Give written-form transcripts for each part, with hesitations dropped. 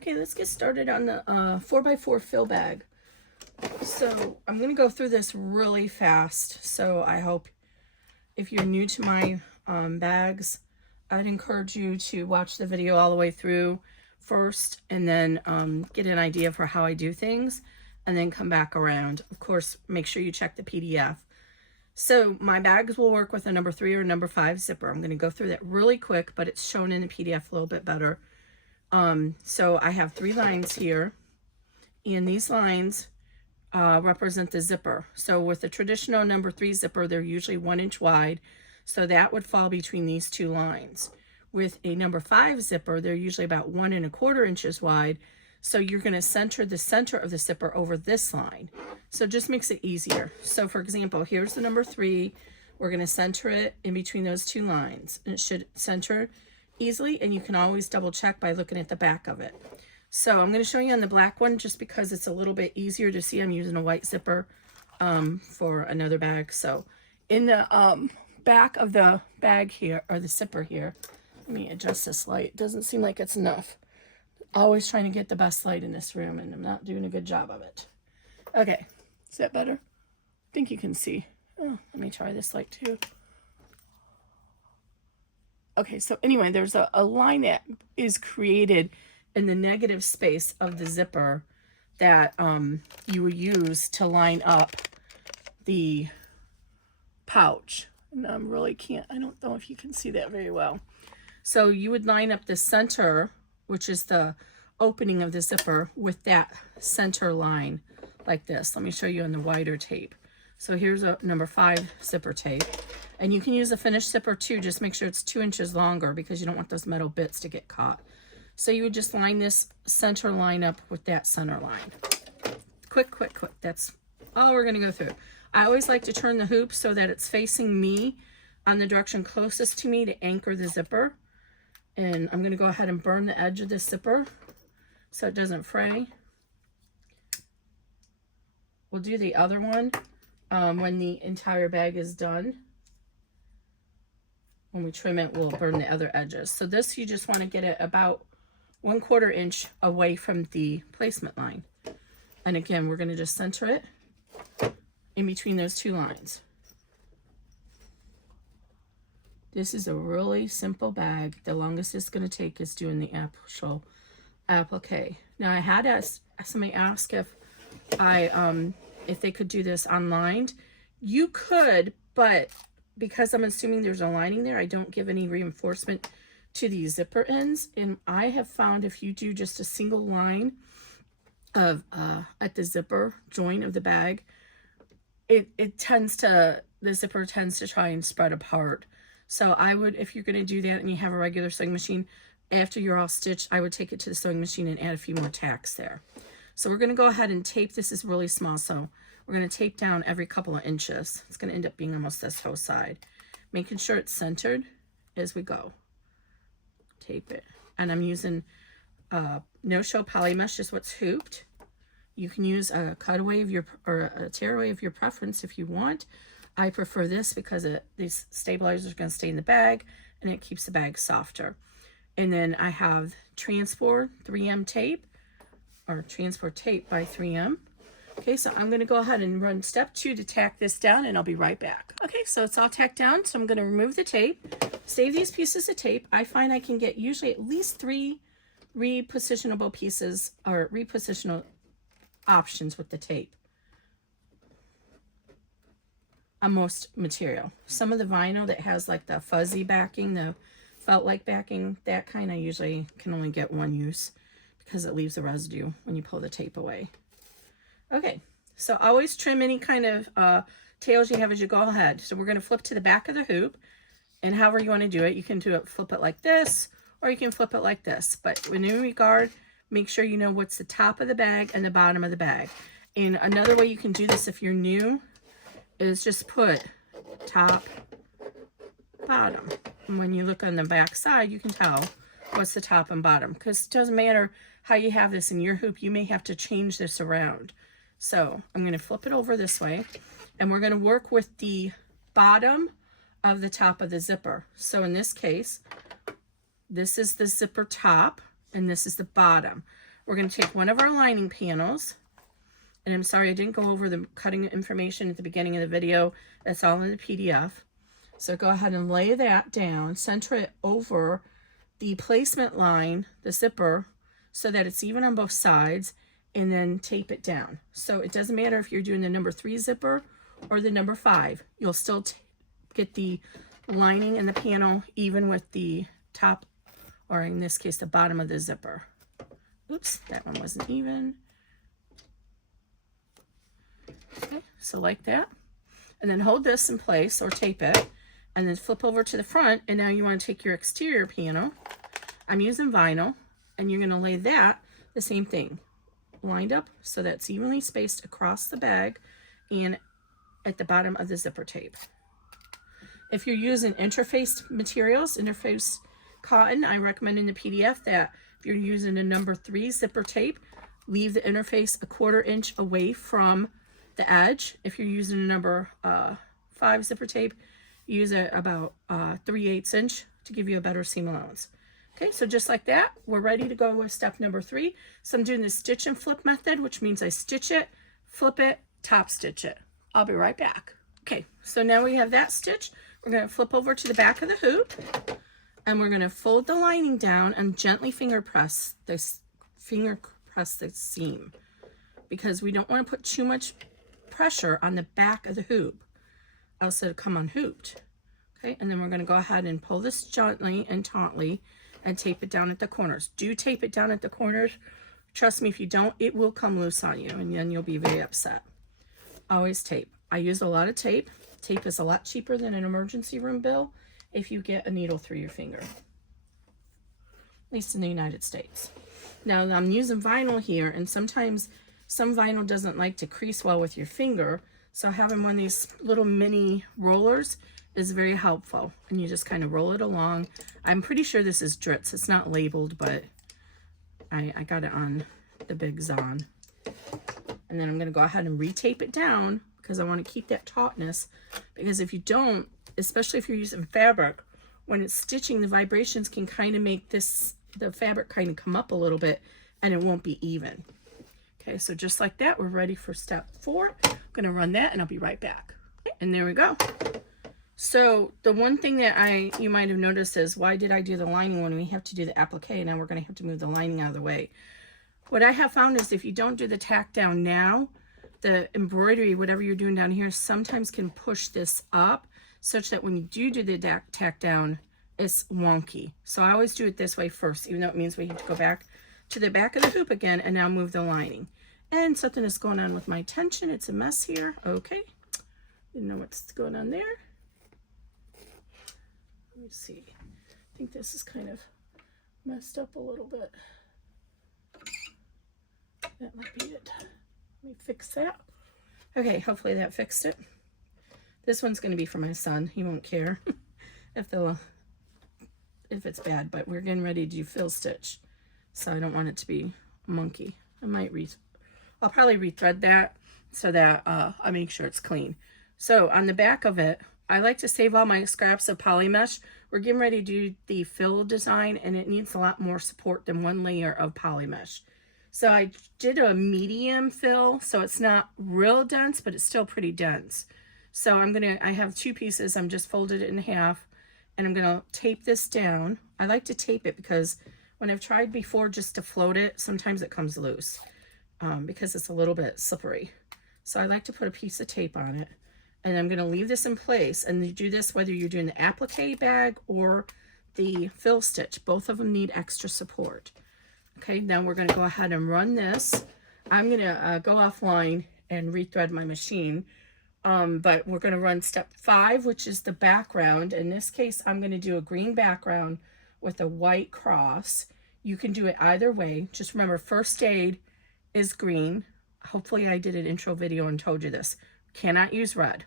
Okay, let's get started on the 4x4 fill bag. So I'm going to go through this really fast. So I hope if you're new to my bags, I'd encourage you to watch the video all the way through first and then get an idea for how I do things and then come back around. Of course, make sure you check the PDF. So my bags will work with a number 3 or number 5 zipper. I'm going to go through that really quick, but it's shown in the PDF a little bit better. So I have 3 lines here, and these lines represent the zipper. So with the traditional number 3 zipper, they're usually 1 inch wide. So that would fall between these 2 lines. With a number 5 zipper, they're usually about 1 1/4 inches wide. So you're going to center the center of the zipper over this line. So it just makes it easier. So for example, here's the number 3. We're going to center it in between those 2 lines. And it should center easily, and you can always double check by looking at the back of it. So I'm going to show you on the black one just because it's a little bit easier to see. I'm using a white zipper for another bag. So in the back of the bag here, or the zipper here, let me adjust this light. It doesn't seem like it's enough. Always trying to get the best light in this room, and I'm not doing a good job of it. Okay, is that better? I think you can see. Oh, let me try this light too. Okay, so anyway, there's a line that is created in the negative space of the zipper that you would use to line up the pouch. And I don't know if you can see that very well. So you would line up the center, which is the opening of the zipper, with that center line like this. Let me show you on the wider tape. So here's a number 5 zipper tape. And you can use a finished zipper too, just make sure it's 2 inches longer because you don't want those metal bits to get caught. So you would just line this center line up with that center line. Quick. That's all we're gonna go through. I always like to turn the hoop so that it's facing me on the direction closest to me to anchor the zipper. And I'm gonna go ahead and burn the edge of this zipper so it doesn't fray. We'll do the other one when the entire bag is done. When we trim it, we'll burn the other edges. So this, you just want to get it about 1/4 inch away from the placement line. And again, we're going to just center it in between those 2 lines. This is a really simple bag. The longest it's going to take is doing the actual applique. Now I had somebody ask if they could do this online. You could, but because I'm assuming there's a lining there, I don't give any reinforcement to these zipper ends. And I have found if you do just a single line of at the zipper joint of the bag, the zipper tends to try and spread apart. So I would, if you're going to do that and you have a regular sewing machine, after you're all stitched, I would take it to the sewing machine and add a few more tacks there. So we're going to go ahead and tape. This is really small, so we're going to tape down every couple of inches. It's going to end up being almost this whole side. Making sure it's centered as we go. Tape it. And I'm using no-show poly mesh is what's hooped. You can use a cutaway of or a tearaway of your preference if you want. I prefer this because these stabilizers are going to stay in the bag and it keeps the bag softer. And then I have Transport 3M tape, or Transport tape by 3M. Okay, so I'm going to go ahead and run step 2 to tack this down, and I'll be right back. Okay, so it's all tacked down, so I'm going to remove the tape, save these pieces of tape. I find I can get usually at least 3 repositionable pieces or repositional options with the tape on most material. Some of the vinyl that has like the fuzzy backing, the felt-like backing, that kind I usually can only get 1 use because it leaves a residue when you pull the tape away. Okay, so always trim any kind of tails you have as you go ahead. So we're going to flip to the back of the hoop, and however you want to do it, you can flip it like this, or you can flip it like this. But in any regard, make sure you know what's the top of the bag and the bottom of the bag. And another way you can do this if you're new is just put top, bottom. And when you look on the back side, you can tell what's the top and bottom, because it doesn't matter how you have this in your hoop, you may have to change this around. So I'm going to flip it over this way, and we're going to work with the bottom of the top of the zipper. So in this case, this is the zipper top, and this is the bottom. we're going to take one of our lining panels, and I'm sorry I didn't go over the cutting information at the beginning of the video. That's all in the PDF. So go ahead and lay that down, center it over the placement line, the zipper, so that it's even on both sides, and then tape it down. So it doesn't matter if you're doing the number 3 zipper or the number 5. You'll still get the lining in the panel even with the top, or in this case, the bottom of the zipper. Oops, that one wasn't even. Okay, so like that. And then hold this in place or tape it, and then flip over to the front, and now you want to take your exterior panel. I'm using vinyl, and you're going to lay that, the same thing, lined up so that's evenly spaced across the bag and at the bottom of the zipper tape. If you're using interfaced materials, interfaced cotton, I recommend in the PDF that if you're using a number 3 zipper tape, leave the interface a 1/4 inch away from the edge. If you're using a number 5 zipper tape, use it about 3/8 inch to give you a better seam allowance. Okay, so just like that, we're ready to go with step number 3. So I'm doing the stitch and flip method, which means I stitch it, flip it, top stitch it. I'll be right back. Okay, so now we have that stitch. We're going to flip over to the back of the hoop, and we're going to fold the lining down and gently finger press the seam, because we don't want to put too much pressure on the back of the hoop, else it'll come unhooped. Okay, and then we're going to go ahead and pull this gently and tautly and tape it down at the corners. Do tape it down at the corners. Trust me, if you don't, it will come loose on you, and then you'll be very upset. Always tape. I use a lot of tape. Tape is a lot cheaper than an emergency room bill if you get a needle through your finger, at least in the United States. Now I'm using vinyl here, and sometimes some vinyl doesn't like to crease well with your finger, so having one of these little mini rollers is very helpful, and you just kind of roll it along. I'm pretty sure this is Dritz. It's not labeled, but I got it on the Big Zon. And then I'm going to go ahead and retape it down because I want to keep that tautness, because if you don't, especially if you're using fabric, when it's stitching, the vibrations can kind of make the fabric kind of come up a little bit, and it won't be even. Okay, so just like that, we're ready for step 4. I'm going to run that, and I'll be right back. And there we go. So the one thing that you might have noticed is, why did I do the lining when we have to do the applique? Now we're going to have to move the lining out of the way. What I have found is if you don't do the tack down now, the embroidery, whatever you're doing down here, sometimes can push this up such that when you do the tack down, it's wonky. So I always do it this way first, even though it means we have to go back to the back of the hoop again and now move the lining. And something is going on with my tension. It's a mess here. Okay. Didn't know what's going on there. Let me see. I think this is kind of messed up a little bit. That might be it. Let me fix that. Okay, hopefully that fixed it. This one's going to be for my son. He won't care if it's bad, but we're getting ready to do FillStitch, so I don't want it to be monkey. I'll probably rethread that so that I make sure it's clean. So on the back of it, I like to save all my scraps of poly mesh. We're getting ready to do the fill design, and it needs a lot more support than one layer of poly mesh. So I did a medium fill, so it's not real dense, but it's still pretty dense. So I have 2 pieces. I'm just folded it in half, and I'm gonna tape this down. I like to tape it because when I've tried before just to float it, sometimes it comes loose because it's a little bit slippery. So I like to put a piece of tape on it, and I'm gonna leave this in place. And you do this whether you're doing the applique bag or the FillStitch. Both of them need extra support. Okay, now we're going to go ahead and run this. I'm going to go offline and rethread my machine, but we're going to run step 5, which is the background. In this case, I'm going to do a green background with a white cross. You can do it either way. Just remember, FirstAid is green. Hopefully I did an intro video and told you this. Cannot use red.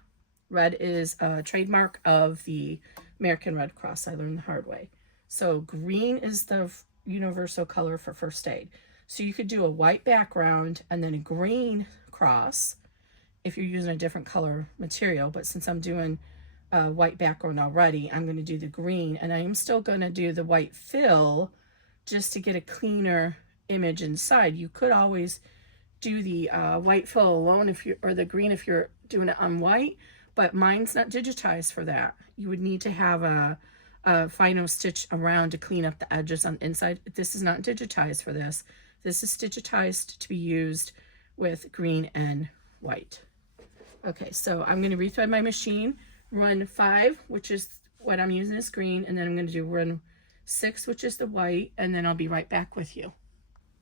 Red is a trademark of the American Red Cross. I learned the hard way. So green is the universal color for FirstAid. So you could do a white background and then a green cross if you're using a different color material, but since I'm doing a white background already, I'm going to do the green, and I am still going to do the white fill just to get a cleaner image inside. You could always do the white fill alone if you, or the green if you're doing it on white, but mine's not digitized for that. You would need to have a final stitch around to clean up the edges on the inside. This is not digitized for this. This is digitized to be used with green and white. Okay, so I'm going to rethread my machine, run 5, which is what I'm using as green, and then I'm going to do run 6, which is the white, and then I'll be right back with you.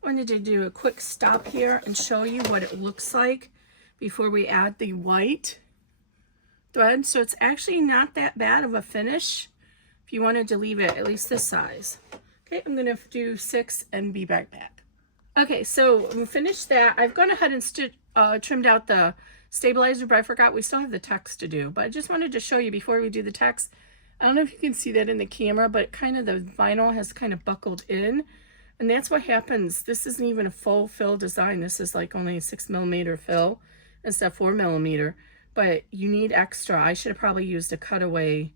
I wanted to do a quick stop here and show you what it looks like before we add the white thread. So it's actually not that bad of a finish if you wanted to leave it at least this size. Okay, I'm going to do 6 and be right back. Okay, so we finished that. I've gone ahead and trimmed out the stabilizer, but I forgot we still have the text to do. But I just wanted to show you before we do the text. I don't know if you can see that in the camera, but kind of the vinyl has kind of buckled in. And that's what happens. This isn't even a full fill design. This is like only a 6mm fill instead of 4mm. But you need extra. I should have probably used a cutaway,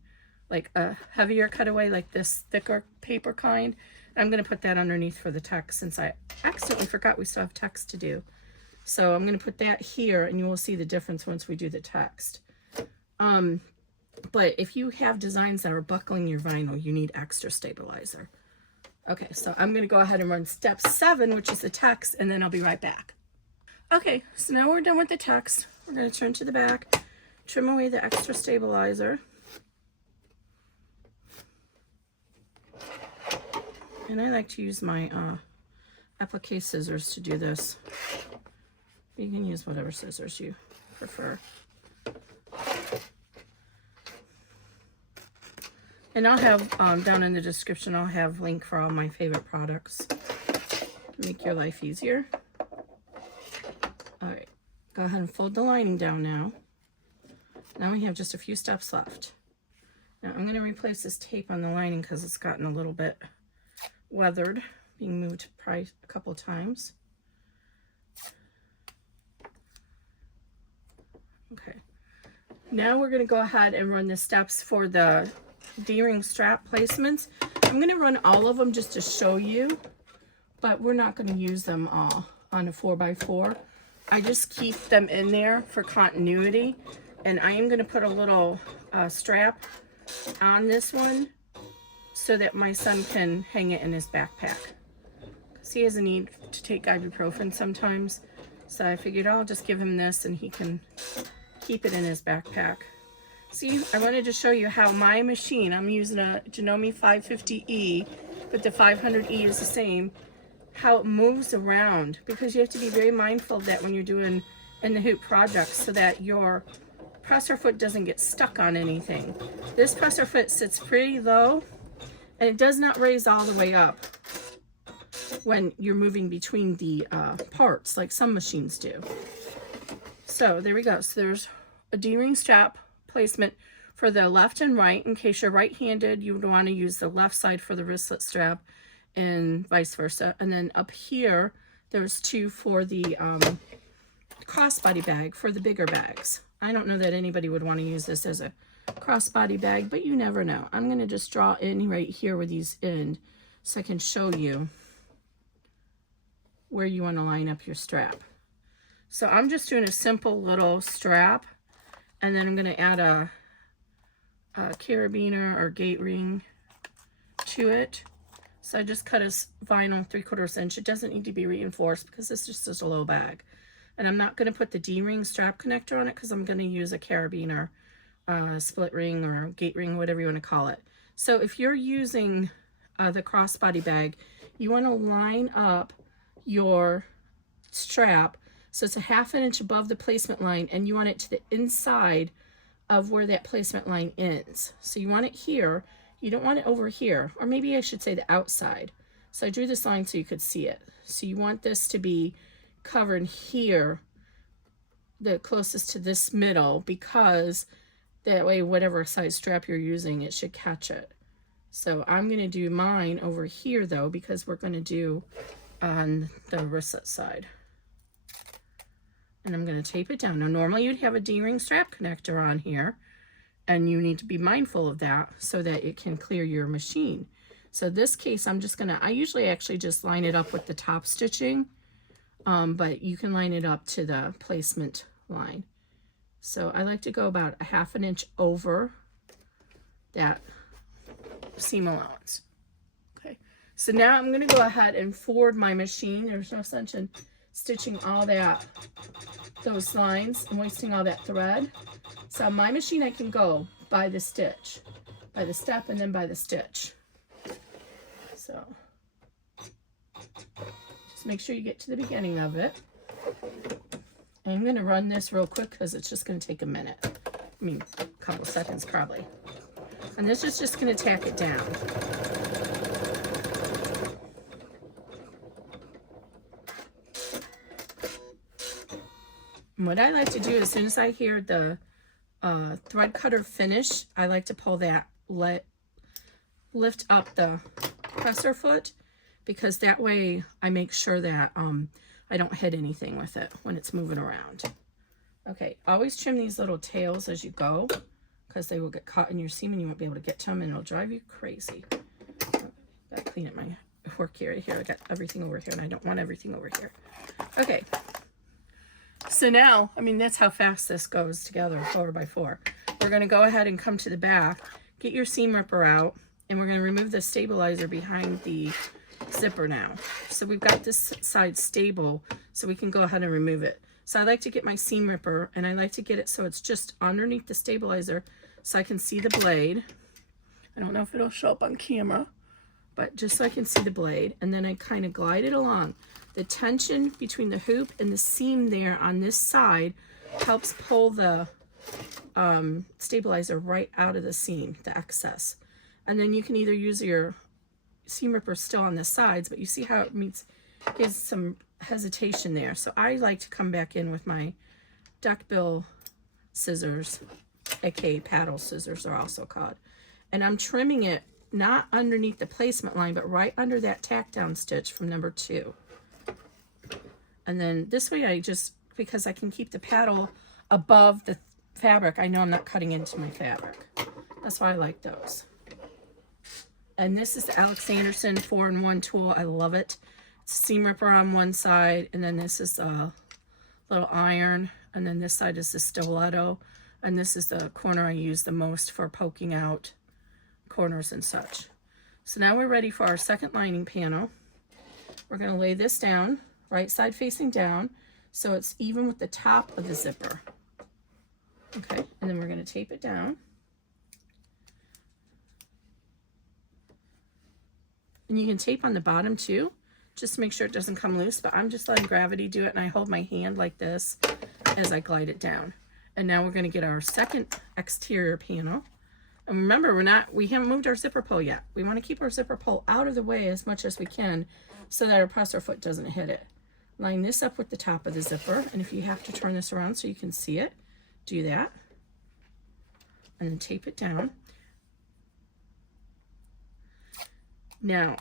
like a heavier cutaway, like this thicker paper kind. I'm going to put that underneath for the text since I accidentally forgot we still have text to do. So I'm going to put that here and you will see the difference once we do the text. But if you have designs that are buckling your vinyl, you need extra stabilizer. Okay, so I'm going to go ahead and run step 7, which is the text, and then I'll be right back. Okay, so now we're done with the text. We're going to turn to the back, trim away the extra stabilizer. And I like to use my applique scissors to do this. You can use whatever scissors you prefer. And I'll have, down in the description, I'll have a link for all my favorite products to make your life easier. All right, go ahead and fold the lining down now. Now we have just a few steps left. Now I'm going to replace this tape on the lining because it's gotten a little bit weathered, being moved probably a couple times. Okay, now we're going to go ahead and run the steps for the D-ring strap placements. I'm going to run all of them just to show you, but we're not going to use them all on a 4x4. I just keep them in there for continuity, and I am going to put a little strap on this one so that my son can hang it in his backpack because he has a need to take ibuprofen sometimes, so I figured I'll just give him this and he can keep it in his backpack. See, I wanted to show you how my machine, I'm using a Janome 550E, but the 500E is the same, how it moves around, because you have to be very mindful of that when you're doing in the hoop projects so that your presser foot doesn't get stuck on anything. This presser foot sits pretty low and it does not raise all the way up when you're moving between the parts like some machines do. So there we go. So there's a D-ring strap placement for the left and right. In case you're right-handed, you would want to use the left side for the wristlet strap and vice versa. And then up here, there's 2 for the crossbody bag for the bigger bags. I don't know that anybody would want to use this as a crossbody bag, but you never know. I'm going to just draw in right here where these end so I can show you where you want to line up your strap. So I'm just doing a simple little strap, and then I'm going to add a carabiner or gate ring to it. So I just cut a vinyl 3/4 inch. It doesn't need to be reinforced because this just is a low bag. And I'm not going to put the D-ring strap connector on it because I'm going to use a carabiner, split ring or gate ring, whatever you want to call it. So if you're using the crossbody bag, you want to line up your strap so it's a 1/2 inch above the placement line, and you want it to the inside of where that placement line ends. So you want it here. You don't want it over here, or maybe I should say the outside. So I drew this line so you could see it. So you want this to be covered here, the closest to this middle, because that way whatever size strap you're using, it should catch it. So I'm going to do mine over here though, because we're going to do on the wristlet side. And I'm going to tape it down. Now normally you'd have a D-ring strap connector on here, and you need to be mindful of that so that it can clear your machine. So this case, I'm just gonna, I usually actually just line it up with the top stitching, but you can line it up to the placement line. So I like to go about a 1/2 inch over that seam allowance. Okay, so now I'm gonna go ahead and forward my machine. There's no sense in stitching all that, those lines, and wasting all that thread. So on my machine, I can go by the stitch, by the step, and then by the stitch. So just make sure you get to the beginning of it. And I'm gonna run this real quick because it's just gonna take a minute. I mean, a couple seconds probably. And this is just gonna tack it down. And what I like to do, as soon as I hear the thread cutter finish, I like to pull that, lift up the presser foot, because that way I make sure that I don't hit anything with it when it's moving around. Okay, always trim these little tails as you go, because they will get caught in your seam and you won't be able to get to them and it'll drive you crazy. Gotta clean up my work area here. I got everything over here and I don't want everything over here. Okay. So now, I mean, that's how fast this goes together, 4x4. We're going to go ahead and come to the back, get your seam ripper out, and we're going to remove the stabilizer behind the zipper now. So we've got this side stable, so we can go ahead and remove it. So I like to get my seam ripper, and I like to get it so it's just underneath the stabilizer so I can see the blade. I don't know if it'll show up on camera, but just so I can see the blade, and then I kind of glide it along. The tension between the hoop and the seam there on this side helps pull the stabilizer right out of the seam, the excess. And then you can either use your seam ripper still on the sides, but you see how it gives some hesitation there. So I like to come back in with my duckbill scissors, aka paddle scissors are also called. And I'm trimming it not underneath the placement line, but right under that tack down stitch from number 2. And then this way I just, because I can keep the paddle above the fabric, I know I'm not cutting into my fabric. That's why I like those. And this is the Alex Anderson 4-in-1 tool. I love it. It's a seam ripper on one side, and then this is a little iron, and then this side is the stiletto, and this is the corner I use the most for poking out corners and such. So now we're ready for our second lining panel. We're going to lay this down, right side facing down, so it's even with the top of the zipper. Okay, and then we're going to tape it down. And you can tape on the bottom too, just to make sure it doesn't come loose, but I'm just letting gravity do it, and I hold my hand like this as I glide it down. And now we're going to get our second exterior panel. And remember, we haven't moved our zipper pull yet. We want to keep our zipper pull out of the way as much as we can so that our presser foot doesn't hit it. Line this up with the top of the zipper, and if you have to turn this around so you can see it, do that. And then tape it down. Now,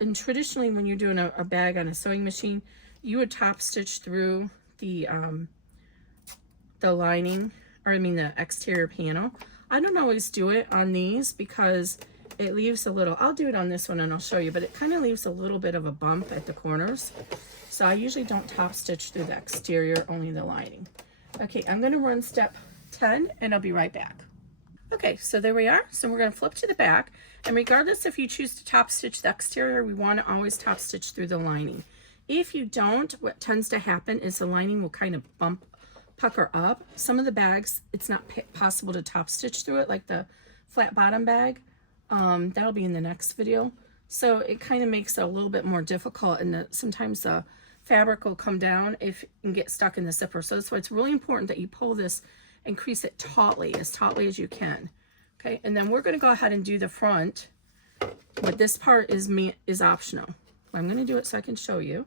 and traditionally when you're doing a bag on a sewing machine, you would top stitch through the lining, or I mean the exterior panel. I don't always do it on these because it leaves a little, I'll do it on this one and I'll show you, but it kind of leaves a little bit of a bump at the corners. So I usually don't top stitch through the exterior, only the lining. Okay, I'm going to run step 10 and I'll be right back. Okay, so there we are. So we're going to flip to the back, and regardless if you choose to top stitch the exterior, we want to always top stitch through the lining. If you don't, what tends to happen is the lining will kind of pucker up. Some of the bags, it's not possible to top stitch through it, like the flat bottom bag. That'll be in the next video. So it kind of makes it a little bit more difficult, and sometimes the fabric will come down and get stuck in the zipper. So that's why it's really important that you pull this and crease it tautly as you can. Okay, and then we're going to go ahead and do the front, but this part is optional. I'm going to do it so I can show you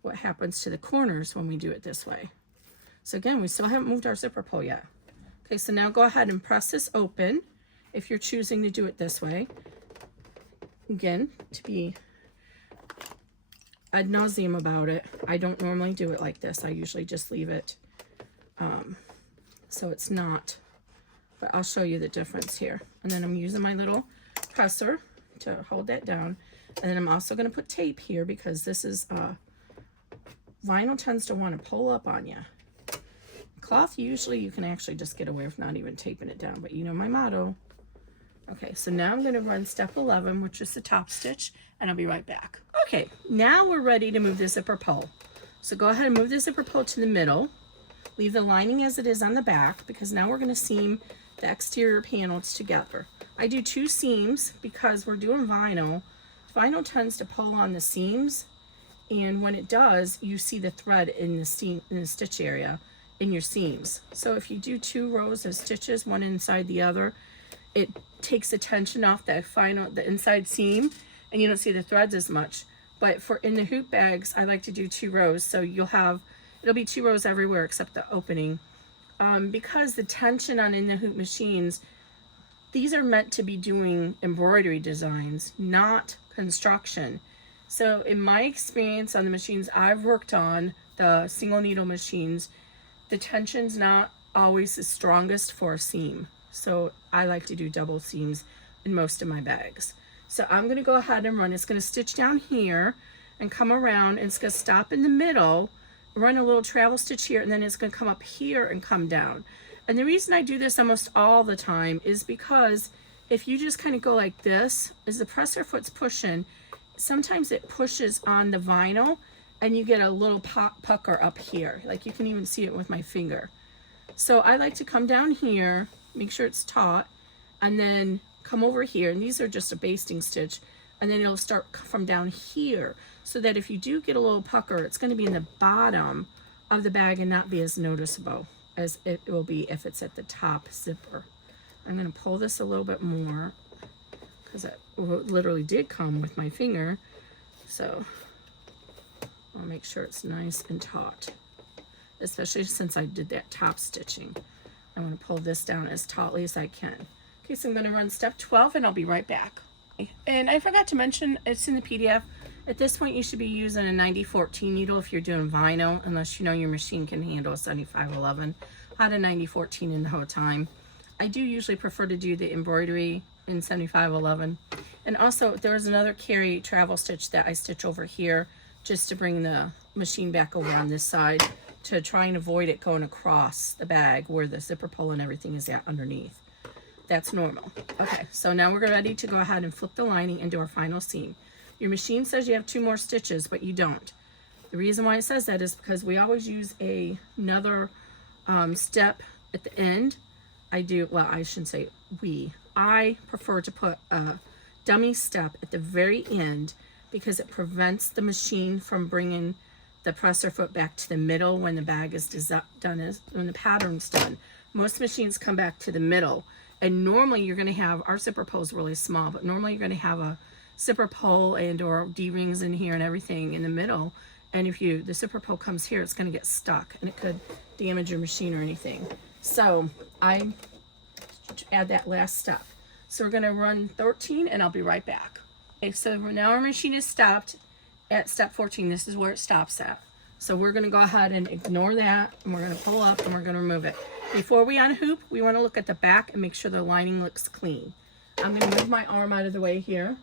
what happens to the corners when we do it this way. So again, we still haven't moved our zipper pull yet. Okay, so now go ahead and press this open if you're choosing to do it this way. Again, to be ad nauseum about it, I don't normally do it like this. I usually just leave it so it's not, but I'll show you the difference here. And then I'm using my little presser to hold that down. And then I'm also going to put tape here because this is, vinyl tends to want to pull up on you. Cloth, usually you can actually just get away with not even taping it down, but you know my motto. Okay, so now I'm going to run step 11, which is the top stitch, and I'll be right back. Okay, now we're ready to move the zipper pull. So go ahead and move the zipper pull to the middle. Leave the lining as it is on the back, because now we're going to seam the exterior panels together. I do 2 seams because we're doing vinyl. Vinyl tends to pull on the seams, and when it does, you see the thread in the seam, in the stitch area in your seams. So if you do 2 rows of stitches, one inside the other, it takes the tension off the inside seam, and you don't see the threads as much. But for in the hoop bags, I like to do 2 rows, so it'll be 2 rows everywhere except the opening. Because the tension on in the hoop machines, these are meant to be doing embroidery designs, not construction. So in my experience on the machines I've worked on, the single needle machines, the tension's not always the strongest for a seam. So I like to do double seams in most of my bags. So I'm going to go ahead and run. It's going to stitch down here and come around, and it's going to stop in the middle, run a little travel stitch here, and then it's going to come up here and come down. And the reason I do this almost all the time is because if you just kind of go like this, as the presser foot's pushing, sometimes it pushes on the vinyl and you get a little pucker up here. Like you can even see it with my finger. So I like to come down here, make sure it's taut, and then come over here, and these are just a basting stitch, and then it'll start from down here, so that if you do get a little pucker, it's going to be in the bottom of the bag and not be as noticeable as it will be if it's at the top zipper. I'm going to pull this a little bit more because it literally did come with my finger, so I'll make sure it's nice and taut, especially since I did that top stitching. I'm going to pull this down as tautly as I can. Okay, so I'm going to run step 12 and I'll be right back. And I forgot to mention, it's in the PDF. At this point, you should be using a 90-14 needle if you're doing vinyl, unless you know your machine can handle a 75-11. I had a 90-14 in the whole time. I do usually prefer to do the embroidery in 75-11. And also, there's another carry travel stitch that I stitch over here just to bring the machine back over on this side to try and avoid it going across the bag where the zipper pull and everything is at underneath. That's normal. Okay, so now we're ready to go ahead and flip the lining and do our final seam. Your machine says you have 2 more stitches, but you don't. The reason why it says that is because we always use another step at the end. I shouldn't say we. I prefer to put a dummy step at the very end because it prevents the machine from bringing the presser foot back to the middle when the bag is done, when the pattern's done. Most machines come back to the middle, and normally you're going to have, our zipper pull is really small, but normally you're going to have a zipper pull and or D-rings in here and everything in the middle, and if the zipper pull comes here, it's going to get stuck and it could damage your machine or anything. So I add that last step. So we're going to run 13 and I'll be right back. Okay, so now our machine is stopped at step 14. This is where it stops at. So we're going to go ahead and ignore that, and we're going to pull up and we're going to remove it. Before we unhoop, we want to look at the back and make sure the lining looks clean. I'm going to move my arm out of the way here.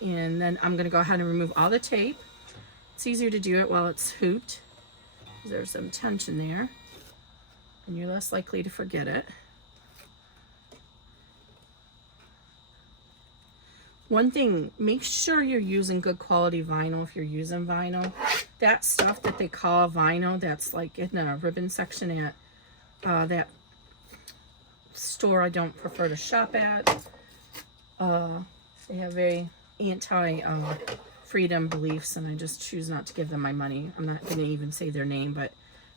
And then I'm going to go ahead and remove all the tape. It's easier to do it while it's hooped. There's some tension there, and you're less likely to forget it. One thing, make sure you're using good quality vinyl if you're using vinyl. That stuff that they call vinyl, that's like in the ribbon section at that store I don't prefer to shop at. They have very anti-freedom beliefs, and I just choose not to give them my money. I'm not going to even say their name, but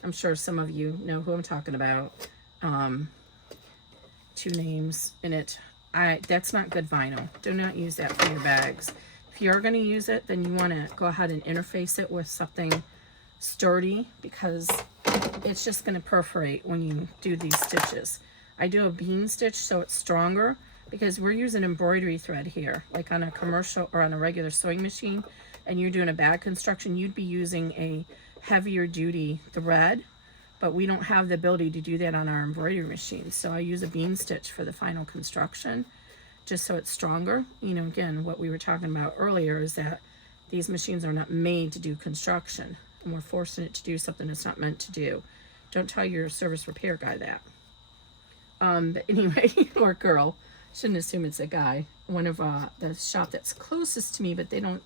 I'm sure some of you know who I'm talking about. 2 names in it. That's not good vinyl. Do not use that for your bags. If you're going to use it, then you want to go ahead and interface it with something sturdy, because it's just going to perforate when you do these stitches. I do a bean stitch so it's stronger, because we're using embroidery thread here. Like on a commercial or on a regular sewing machine, and you're doing a bag construction, you'd be using a heavier duty thread. but we don't have the ability to do that on our embroidery machine. So I use a beam stitch for the final construction, just so it's stronger. You know, again, what we were talking about earlier is that these machines are not made to do construction, and we're forcing it to do something it's not meant to do. Don't tell your service repair guy that. But anyway, or girl, shouldn't assume it's a guy. One of the shop that's closest to me, but I don't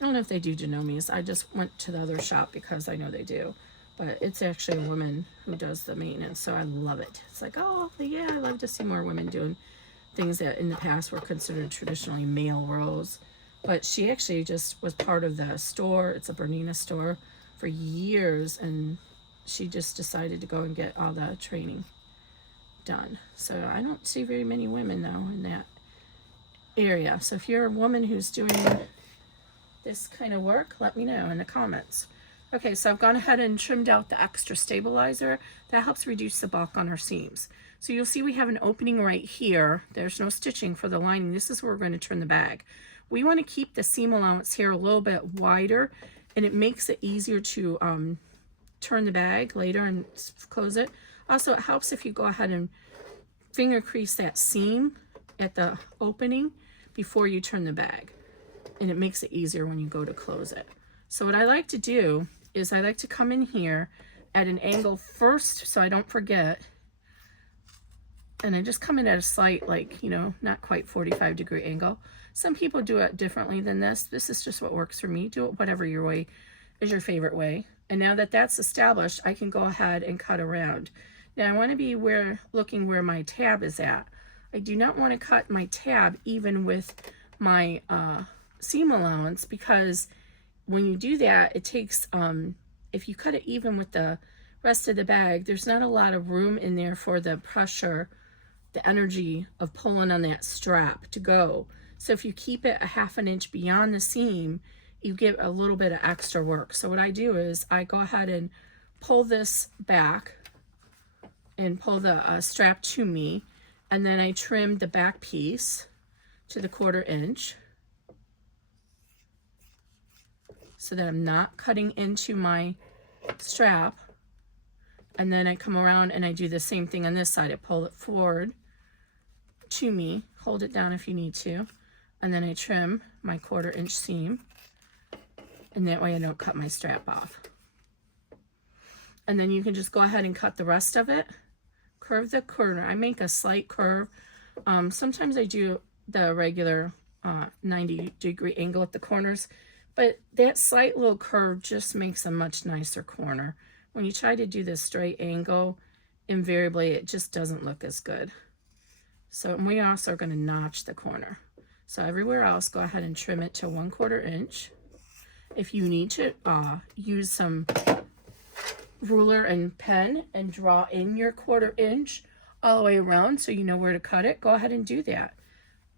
know if they do Janomes. I just went to the other shop because I know they do. But it's actually a woman who does the maintenance, so I love it. It's like, oh, yeah, I love to see more women doing things that in the past were considered traditionally male roles. But she actually just was part of the store. It's a Bernina store for years, and she just decided to go and get all the training done. So I don't see very many women, though, in that area. So if you're a woman who's doing this kind of work, let me know in the comments. Okay, so I've gone ahead and trimmed out the extra stabilizer. That helps reduce the bulk on our seams. So you'll see we have an opening right here. There's no stitching for the lining. This is where we're going to turn the bag. We want to keep the seam allowance here a little bit wider, and it makes it easier to turn the bag later and close it. Also, it helps if you go ahead and finger crease that seam at the opening before you turn the bag, and it makes it easier when you go to close it. So what I like to do is I like to come in here at an angle first so I don't forget, and I just come in at a slight, like, you know, not quite 45-degree angle. Some people do it differently than this. This is just what works for me. Do it whatever your way is your favorite way. And now that that's established, I can go ahead and cut around. Now I want to be looking where my tab is at. I do not want to cut my tab even with my seam allowance, because when you do that, it takes, if you cut it even with the rest of the bag, there's not a lot of room in there for the pressure, the energy of pulling on that strap to go. So if you keep it a ½ an inch beyond the seam, you get a little bit of extra work. So what I do is I go ahead and pull this back and pull the strap to me, and then I trim the back piece to the ½ inch so that I'm not cutting into my strap. And then I come around and I do the same thing on this side. I pull it forward to me, hold it down if you need to, and then I trim my ½ inch seam, and that way I don't cut my strap off. And then you can just go ahead and cut the rest of it. Curve the corner. I make a slight curve. Sometimes I do the regular 90-degree angle at the corners, but that slight little curve just makes a much nicer corner. When you try to do this straight angle, invariably it just doesn't look as good. So we also are going to notch the corner. So everywhere else, go ahead and trim it to 1/4 inch. If you need to use some ruler and pen and draw in your ½ inch all the way around so you know where to cut it, go ahead and do that.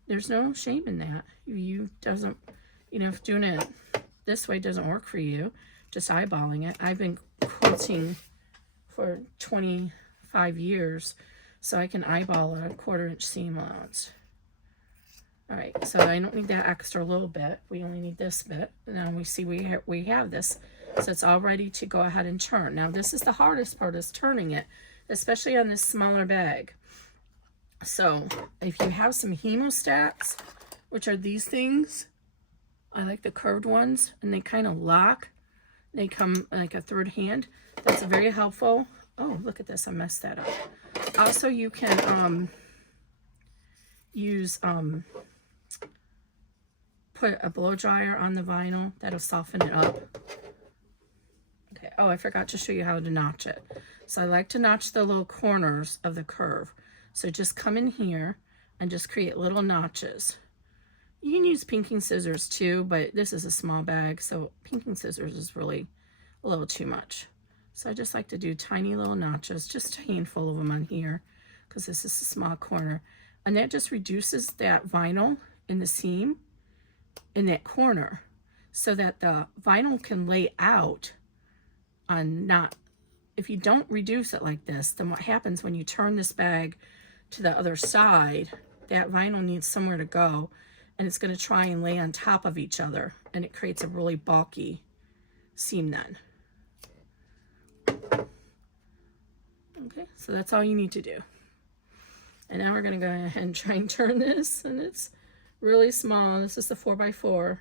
There's no shame in that. You doesn't, you know, if doing it this way doesn't work for you, just eyeballing it. I've been quilting for 25 years, so I can eyeball a ½ inch seam allowance. All right, so I don't need that extra little bit. We only need this bit. Now we see we have this, so it's all ready to go ahead and turn. Now this is the hardest part, is turning it, especially on this smaller bag. So if you have some hemostats, which are these things, I like the curved ones, and they kind of lock. They come like a third hand. That's very helpful. Oh, look at this, I messed that up. Also, you can use put a blow dryer on the vinyl. That'll soften it up. Okay, oh, I forgot to show you how to notch it. So I like to notch the little corners of the curve. So just come in here and just create little notches. You can use pinking scissors too, but this is a small bag, so pinking scissors is really a little too much. So I just like to do tiny little notches, just a handful of them on here, because this is a small corner. And that just reduces that vinyl in the seam in that corner, so that the vinyl can lay out on not, if you don't reduce it like this, then what happens when you turn this bag to the other side, that vinyl needs somewhere to go, and it's going to try and lay on top of each other, and it creates a really bulky seam then. Okay, so that's all you need to do. And now we're going to go ahead and try and turn this, and it's really small. This is the 4x4,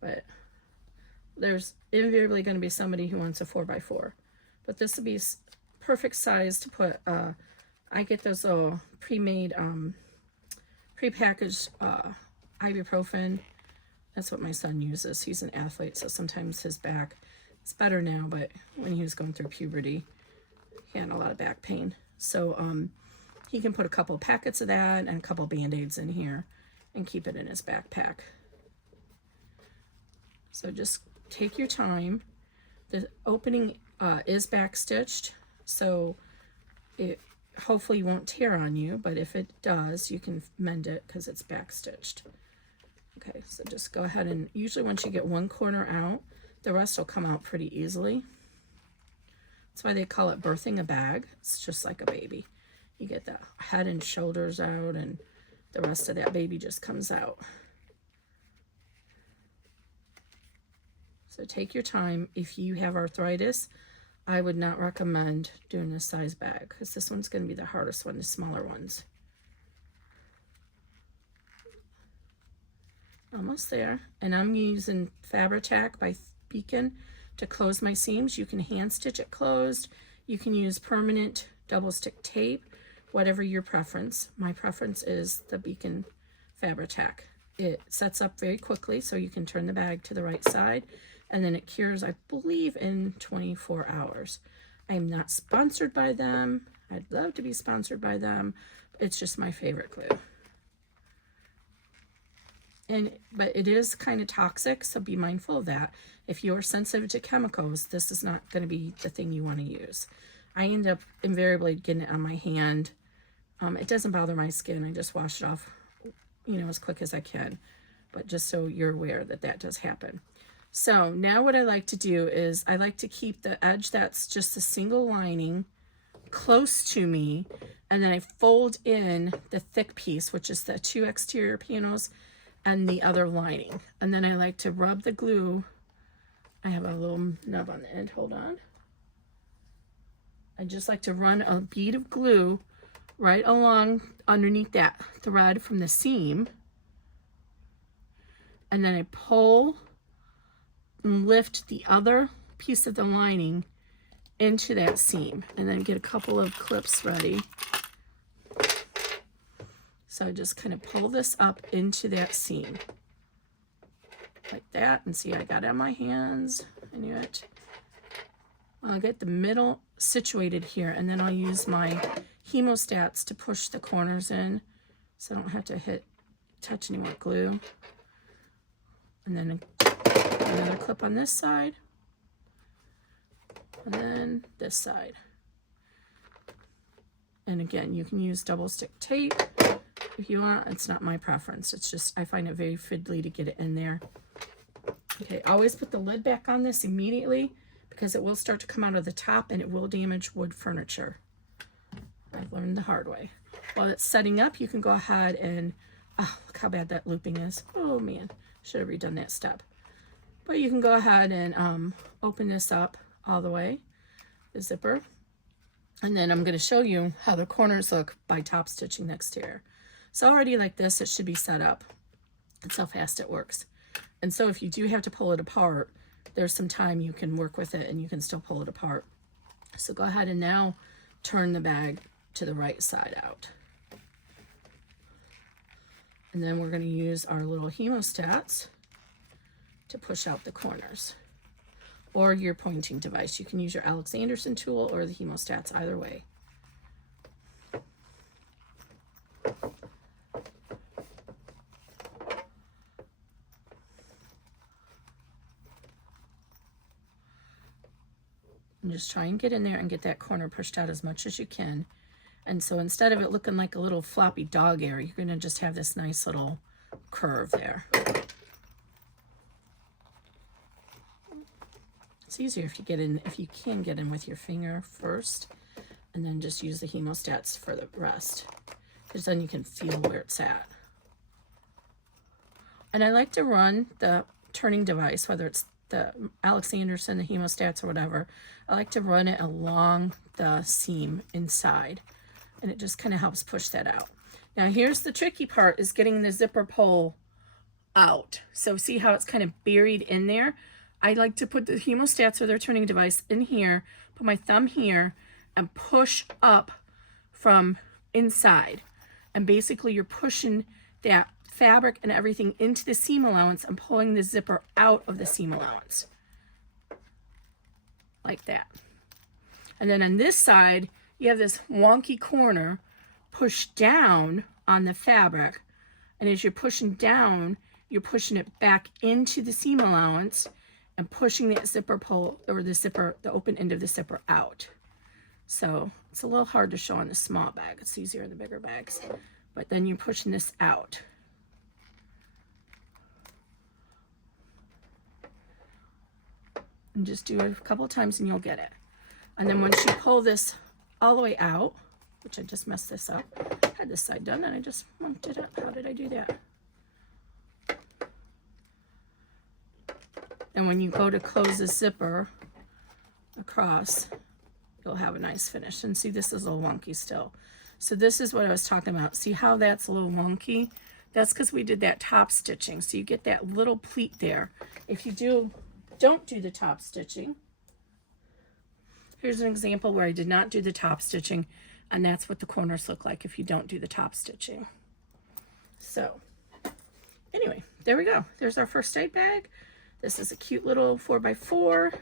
but there's invariably going to be somebody who wants a 4x4. But this would be perfect size to put, I get those little pre-made, pre-packaged ibuprofen. That's what my son uses. He's an athlete, so sometimes his back, it's better now, but when he was going through puberty, he had a lot of back pain. So he can put a couple of packets of that and a couple of Band-Aids in here and keep it in his backpack. So just take your time. The opening is back stitched, so it hopefully won't tear on you, but if it does, you can mend it because it's back stitched. Okay, so just go ahead and usually once you get one corner out, the rest will come out pretty easily. That's why they call it birthing a bag. It's just like a baby. You get the head and shoulders out, and the rest of that baby just comes out. So take your time. If you have arthritis, I would not recommend doing this size bag because this one's going to be the hardest one, the smaller ones. Almost there. And I'm using Fabri-Tac by Beacon to close my seams. You can hand stitch it closed. You can use permanent double stick tape, whatever your preference. My preference is the Beacon Fabri-Tac. It sets up very quickly, so you can turn the bag to the right side, and then it cures, I believe, in 24 hours. I am not sponsored by them. I'd love to be sponsored by them. It's just my favorite glue. But it is kind of toxic, so be mindful of that. If you're sensitive to chemicals, this is not going to be the thing you want to use. I end up invariably getting it on my hand. It doesn't bother my skin. I just wash it off, as quick as I can. But just so you're aware that that does happen. So now what I like to do is I like to keep the edge that's just a single lining close to me, and then I fold in the thick piece, which is the 2 exterior panels and the other lining. And then I like to rub the glue. I have a little nub on the end. Hold on. I just like to run a bead of glue right along underneath that thread from the seam. And then I pull and lift the other piece of the lining into that seam, and then get a couple of clips ready. So I just kind of pull this up into that seam like that, and see, I got it on my hands. I knew it. I'll get the middle situated here, and then I'll use my hemostats to push the corners in so I don't have to touch any more glue. And then another clip on this side, and then this side. And again, you can use double stick tape if you want. It's not my preference. It's just I find it very fiddly to get it in there. Okay, always put the lid back on this immediately because it will start to come out of the top and it will damage wood furniture. I've learned the hard way. While it's setting up, you can go ahead and, oh, look how bad that looping is. Oh man, should have redone that step. But you can go ahead and open this up all the way, the zipper. And then I'm going to show you how the corners look by top stitching the exterior. So already like this, it should be set up. That's how fast it works. And so if you do have to pull it apart, there's some time you can work with it and you can still pull it apart. So go ahead and now turn the bag to the right side out. And then we're going to use our little hemostats to push out the corners, or your pointing device. You can use your Alexanderson tool or the hemostats, either way. And just try and get in there and get that corner pushed out as much as you can. And so instead of it looking like a little floppy dog ear, you're going to just have this nice little curve there. It's easier if you can get in with your finger first, and then just use the hemostats for the rest, because then you can feel where it's at. And I like to run the turning device, whether it's the Alex Anderson, the hemostats or whatever, I like to run it along the seam inside, and it just kind of helps push that out. Now here's the tricky part, is getting the zipper pull out. So see how it's kind of buried in there? I like to put the hemostats or their turning device in here, put my thumb here, and push up from inside. And basically you're pushing that fabric and everything into the seam allowance and pulling the zipper out of the seam allowance. Like that. And then on this side, you have this wonky corner pushed down on the fabric. And as you're pushing down, you're pushing it back into the seam allowance and pushing that zipper pull, or the open end of the zipper out. So it's a little hard to show on the small bag. It's easier in the bigger bags. But then you're pushing this out. And just do it a couple of times and you'll get it. And then once you pull this all the way out, which I just messed this up, I had this side done and I just did it. How did I do that? And when you go to close the zipper across, you'll have a nice finish. And see, this is a little wonky still. So this is what I was talking about. See how that's a little wonky? That's because we did that top stitching. So you get that little pleat there. If you don't do the top stitching, here's an example where I did not do the top stitching, and that's what the corners look like if you don't do the top stitching. So anyway, there we go. There's our first aid bag. This is a cute little 4x4.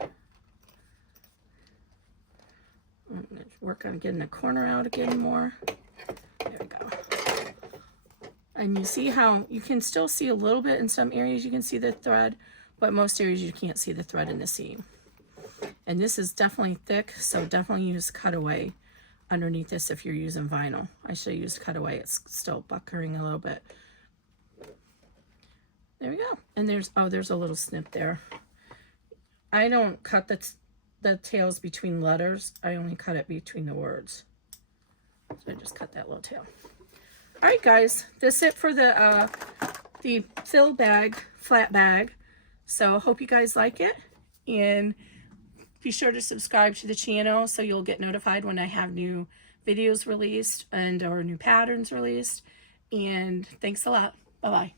I'm going to work on getting the corner out again more. There we go. And you see how you can still see a little bit in some areas. You can see the thread, but most areas you can't see the thread in the seam. And this is definitely thick, so definitely use cutaway underneath this if you're using vinyl. I should have used cutaway. It's still buckering a little bit. There we go. And there's a little snip there. I don't cut the tails between letters. I only cut it between the words. So I just cut that little tail. All right, guys, that's it for the fill bag, flat bag. So I hope you guys like it, and be sure to subscribe to the channel so you'll get notified when I have new videos released or new patterns released. And thanks a lot. Bye-bye.